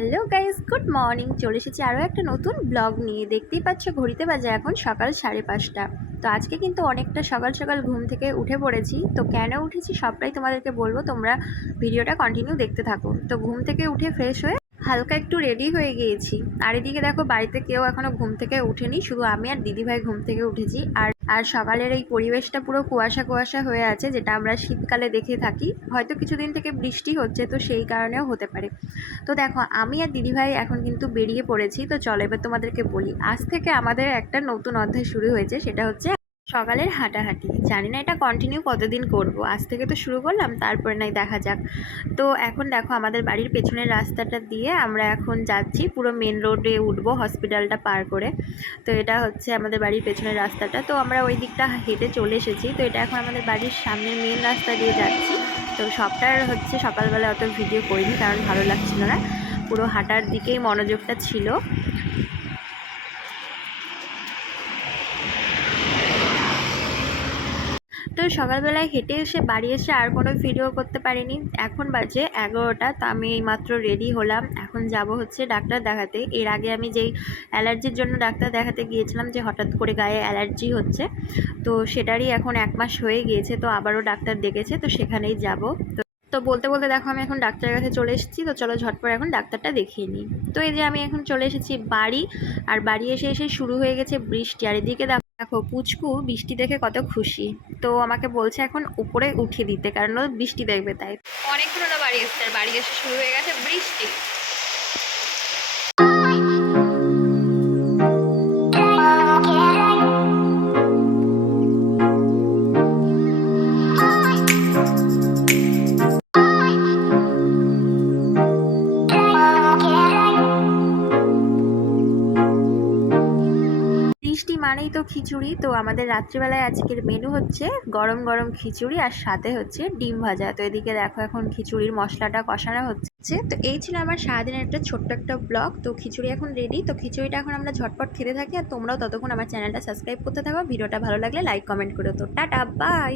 Hello guys good morning. চলে এসেছি আরও একটা নতুন ব্লগ নিয়ে। দেখতেই পাচ্ছ ঘড়িতে বাজে এখন সকাল সাড়ে পাঁচটা। তো আজকে কিন্তু অনেকটা সকাল সকাল ঘুম থেকে উঠে পড়েছি। তো কেন উঠেছি সবটাই তোমাদেরকে বলব। তোমরা ভিডিওটা কন্টিনিউ দেখতে থাকো। তো ঘুম থেকে উঠে ফ্রেশ হয়ে হালকা একটু রেডি হয়ে গিয়েছি। আর এদিকে দেখো, বাড়িতে কেউ এখনও ঘুম থেকে উঠেনি, শুধু আমি আর দিদিভাই ঘুম থেকে উঠেছি। আর আর সকালের এই পরিবেশটা পুরো কুয়াশা কুয়াশা হয়ে আছে, যেটা আমরা শীতকালে দেখে থাকি। হয়তো কিছুদিন থেকে বৃষ্টি হচ্ছে, তো সেই কারণেও হতে পারে। তো দেখো, আমি আর দিদিভাই এখন কিন্তু বেরিয়ে পড়েছি। তো চলো এবার তোমাদেরকে বলি, আজ থেকে আমাদের একটা নতুন অধ্যায় শুরু হয়েছে, সেটা হচ্ছে সকালের হাঁটাহাঁটি। জানি না এটা কন্টিনিউ কতদিন করব। আজ থেকে তো শুরু করলাম, তারপরে নাই দেখা যাক। তো এখন দেখো আমাদের বাড়ির পেছনের রাস্তাটা দিয়ে আমরা এখন যাচ্ছি। পুরো মেন রোডে উঠবো হসপিটালটা পার করে। তো এটা হচ্ছে আমাদের বাড়ির পেছনের রাস্তাটা। তো আমরা ওই দিকটা হেঁটে চলে এসেছি। তো এটা এখন আমাদের বাড়ির সামনের মেন রাস্তা দিয়ে যাচ্ছি। তো সবটার হচ্ছে সকালবেলা অত ভিডিও করিনি, কারণ ভালো লাগছিল না। পুরো হাঁটার দিকেই মনোযোগটা ছিল। তো সকালবেলায় হেঁটে এসে বাড়ি এসে আর কোনো ভিডিও করতে পারিনি। এখন বাজে এগারোটা, তো আমি এইমাত্র রেডি হলাম। এখন যাব হচ্ছে ডাক্তার দেখাতে। এর আগে আমি যেই অ্যালার্জির জন্য ডাক্তার দেখাতে গিয়েছিলাম যে হঠাৎ করে গায়ে অ্যালার্জি হচ্ছে, তো সেটারই এখন এক মাস হয়ে গিয়েছে, তো আবারও ডাক্তার দেখেছে তো সেখানেই যাব। তো তো বলতে বলতে দেখো আমি এখন ডাক্তারের কাছে চলে এসেছি, তো চলো ঝটপট এখন ডাক্তারটা দেখিয়ে নিই। তো এই যে আমি এখন চলে এসেছি বাড়ি, আর বাড়ি এসে এসে শুরু হয়ে গেছে বৃষ্টি, আর এদিকে দেখো দেখো, পুচকু বৃষ্টি দেখে কত খুশি। তো আমাকে বলছে এখন উপরে উঠিয়ে দিতে, কারণ ও বৃষ্টি দেখবে তাই। ধরনের বাড়ি এসছে বাড়ি এসে শুরু হয়ে গেছে বৃষ্টি। বৃষ্টি মানেই তো খিচুড়ি। তো আমাদের রাত্রিবেলায় আজকের মেনু হচ্ছে গরম গরম খিচুড়ি আর সাথে হচ্ছে ডিম ভাজা। তো এদিকে দেখো এখন খিচুড়ির মশলাটা কষানো হচ্ছে। তো এই ছিল আমার সারাদিনের একটা ছোট্ট একটা ব্লগ তো খিচুড়ি এখন রেডি তো খিচুড়িটা এখন আমরা ঝটপট খেতে থাকি। আর তোমরাও ততক্ষণ আমার চ্যানেলটা সাবস্ক্রাইব করতে থাকো। ভিডিওটা ভালো লাগলে লাইক কমেন্ট করে তো টাটা বাই